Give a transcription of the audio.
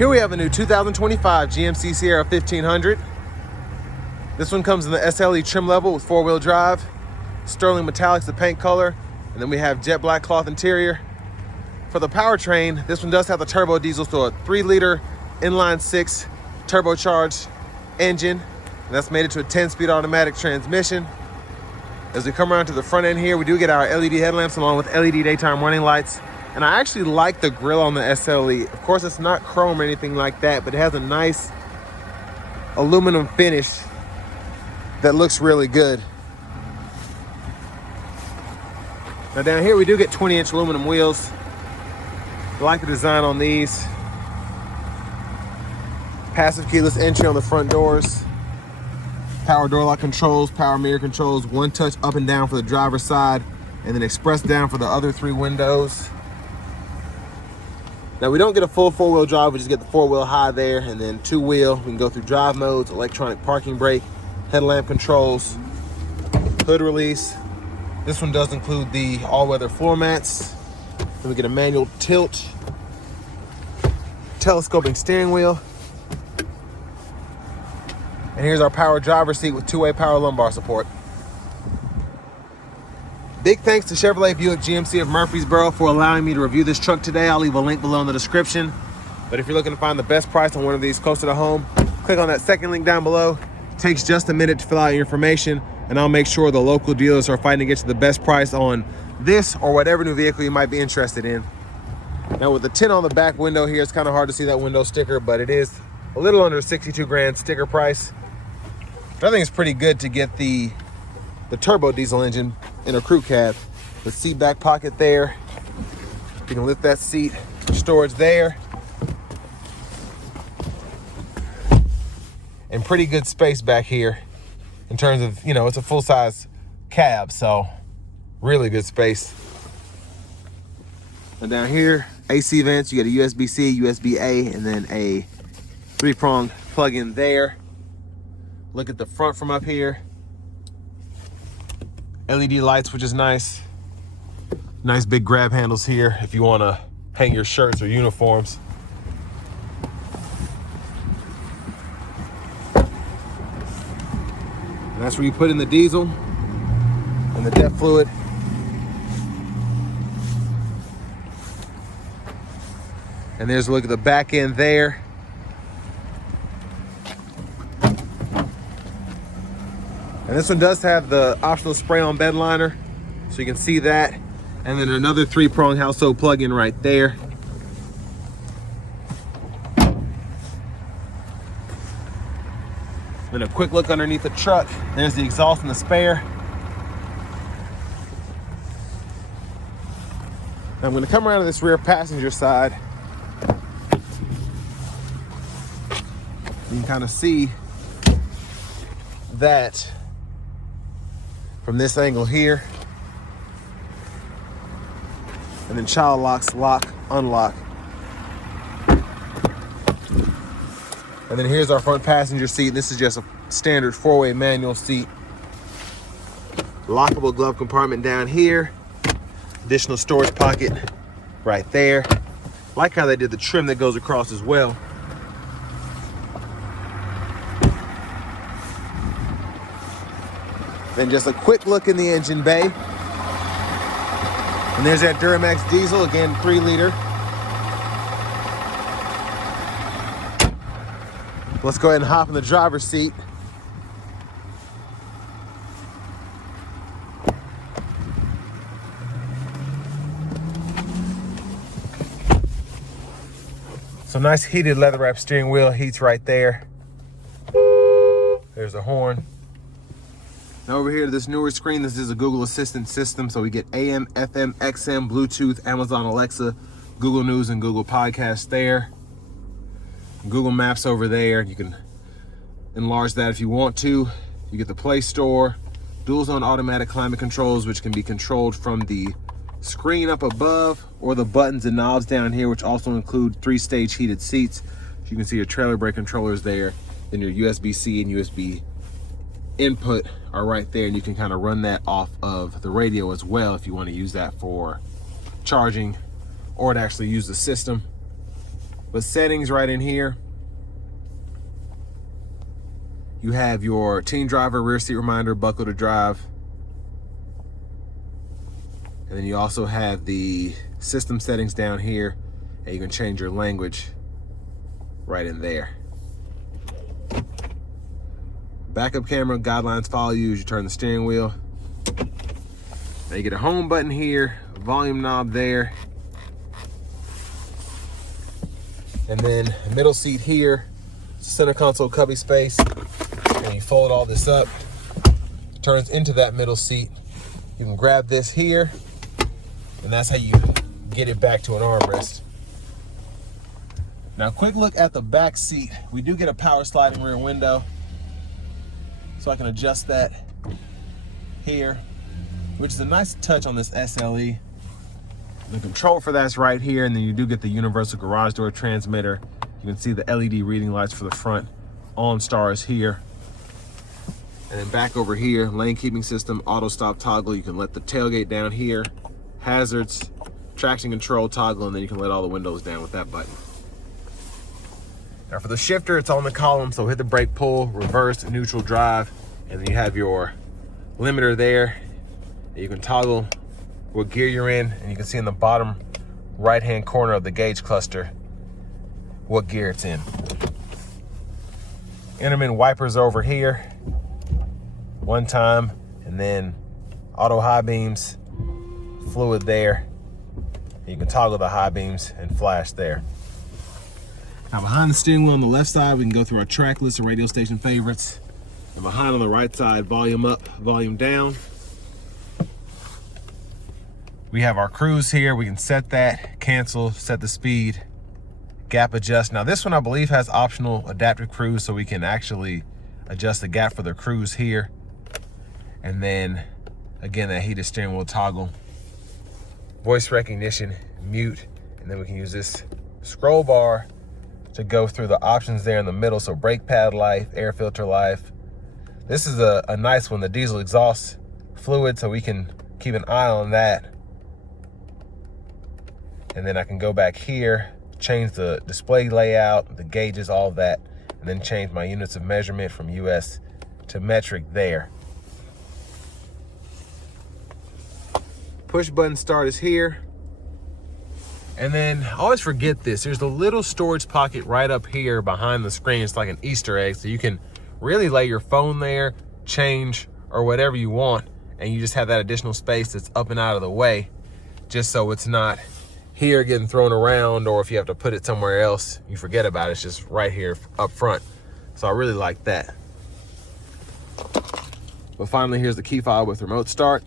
Here we have a new 2025 GMC Sierra 1500. This one comes in the SLE trim level with 4-wheel drive, sterling metallics the paint color, and then we have jet black cloth interior. For the powertrain, this one does have the turbo diesel, so a 3-liter inline-6 turbocharged engine, and that's made it to a 10-speed automatic transmission. As we come around to the front end here, we do get our LED headlamps along with LED daytime running lights. And I actually like the grille on the SLE. Of course, it's not chrome or anything like that, but it has a nice aluminum finish that looks really good. Now down here, we do get 20-inch aluminum wheels. I like the design on these. Passive keyless entry on the front doors. Power door lock controls, power mirror controls, one touch up and down for the driver's side, and then express down for the other 3 windows. Now we don't get a full 4-wheel drive, we just get the 4-wheel high there, and then 2-wheel. We can go through drive modes, electronic parking brake, headlamp controls, hood release. This one does include the all-weather floor mats. Then we get a manual tilt, telescoping steering wheel. And here's our power driver's seat with 2-way power lumbar support. Big thanks to Chevrolet Buick GMC of Murfreesboro for allowing me to review this truck today. I'll leave a link below in the description. But if you're looking to find the best price on one of these closer to home, click on that second link down below. It takes just a minute to fill out your information, and I'll make sure the local dealers are fighting to get you the best price on this or whatever new vehicle you might be interested in. Now with the tint on the back window here, it's kind of hard to see that window sticker, but it is a little under 62 grand sticker price. But I think it's pretty good to get the turbo diesel engine in a crew cab. The seat back pocket there. You can lift that seat for storage there. And pretty good space back here in terms of, you know, it's a full-size cab, so really good space. And down here, AC vents, you got a USB-C, USB-A, and then a 3-prong plug-in there. Look at the front from up here. LED lights, which is nice. Nice big grab handles here if you want to hang your shirts or uniforms. And that's where you put in the diesel and the depth fluid. And there's a look at the back end there. And this one does have the optional spray-on bed liner, so you can see that. And then another 3-prong household plug-in right there. Then a quick look underneath the truck. There's the exhaust and the spare. Now I'm going to come around to this rear passenger side. You can kind of see that from this angle here. And then child locks, lock, unlock. And then here's our front passenger seat. This is just a standard 4-way manual seat. Lockable glove compartment down here. Additional storage pocket right there. Like how they did the trim that goes across as well. Then just a quick look in the engine bay. And there's that Duramax diesel, again, 3-liter. Let's go ahead and hop in the driver's seat. So nice heated leather wrap steering wheel, heats right there. There's the horn. Now over here to this newer screen, this is a Google Assistant system. So we get AM, FM, XM, Bluetooth, Amazon Alexa, Google News, and Google Podcasts there. Google Maps over there. You can enlarge that if you want to. You get the Play Store, dual zone automatic climate controls, which can be controlled from the screen up above or the buttons and knobs down here, which also include 3-stage heated seats. You can see your trailer brake controllers there. Then your USB-C and USB input are right there, and you can kind of run that off of the radio as well if you want to use that for charging or to actually use the system. But settings right in here. You have your teen driver, rear seat reminder, buckle to drive. And then you also have the system settings down here, and you can change your language right in there. Backup camera, guidelines follow you as you turn the steering wheel. Now you get a home button here, a volume knob there. And then a middle seat here, center console cubby space. And you fold all this up, it turns into that middle seat. You can grab this here, and that's how you get it back to an armrest. Now, quick look at the back seat. We do get a power sliding rear window, so I can adjust that here, which is a nice touch on this SLE. The control for that's right here, and then you do get the universal garage door transmitter. You can see the LED reading lights for the front. OnStar is here. And then back over here, lane keeping system, auto stop toggle. You can let the tailgate down here, hazards, traction control toggle, and then you can let all the windows down with that button. Now for the shifter, it's on the column, so hit the brake, pull, reverse, neutral, drive, and then you have your limiter there. You can toggle what gear you're in, and you can see in the bottom right-hand corner of the gauge cluster what gear it's in. Intermittent wipers over here, one time, and then auto high beams, fluid there. You can toggle the high beams and flash there. Now behind the steering wheel on the left side, we can go through our track list of radio station favorites. And behind on the right side, volume up, volume down. We have our cruise here. We can set that, cancel, set the speed, gap adjust. Now this one I believe has optional adaptive cruise, so we can actually adjust the gap for the cruise here. And then again, that heated steering wheel toggle, voice recognition, mute, and then we can use this scroll bar to go through the options there in the middle. So brake pad life, air filter life. This is a nice one, the diesel exhaust fluid, so we can keep an eye on that. And then I can go back here, change the display layout, the gauges, all of that, and then change my units of measurement from US to metric there. Push button start is here. And then I always forget this, there's a little storage pocket right up here behind the screen. It's like an Easter egg, so you can really lay your phone there, change, or whatever you want, and you just have that additional space that's up and out of the way, just so it's not here getting thrown around, or if you have to put it somewhere else, you forget about it. It's just right here up front. So I really like that. But finally, here's the key fob with remote start.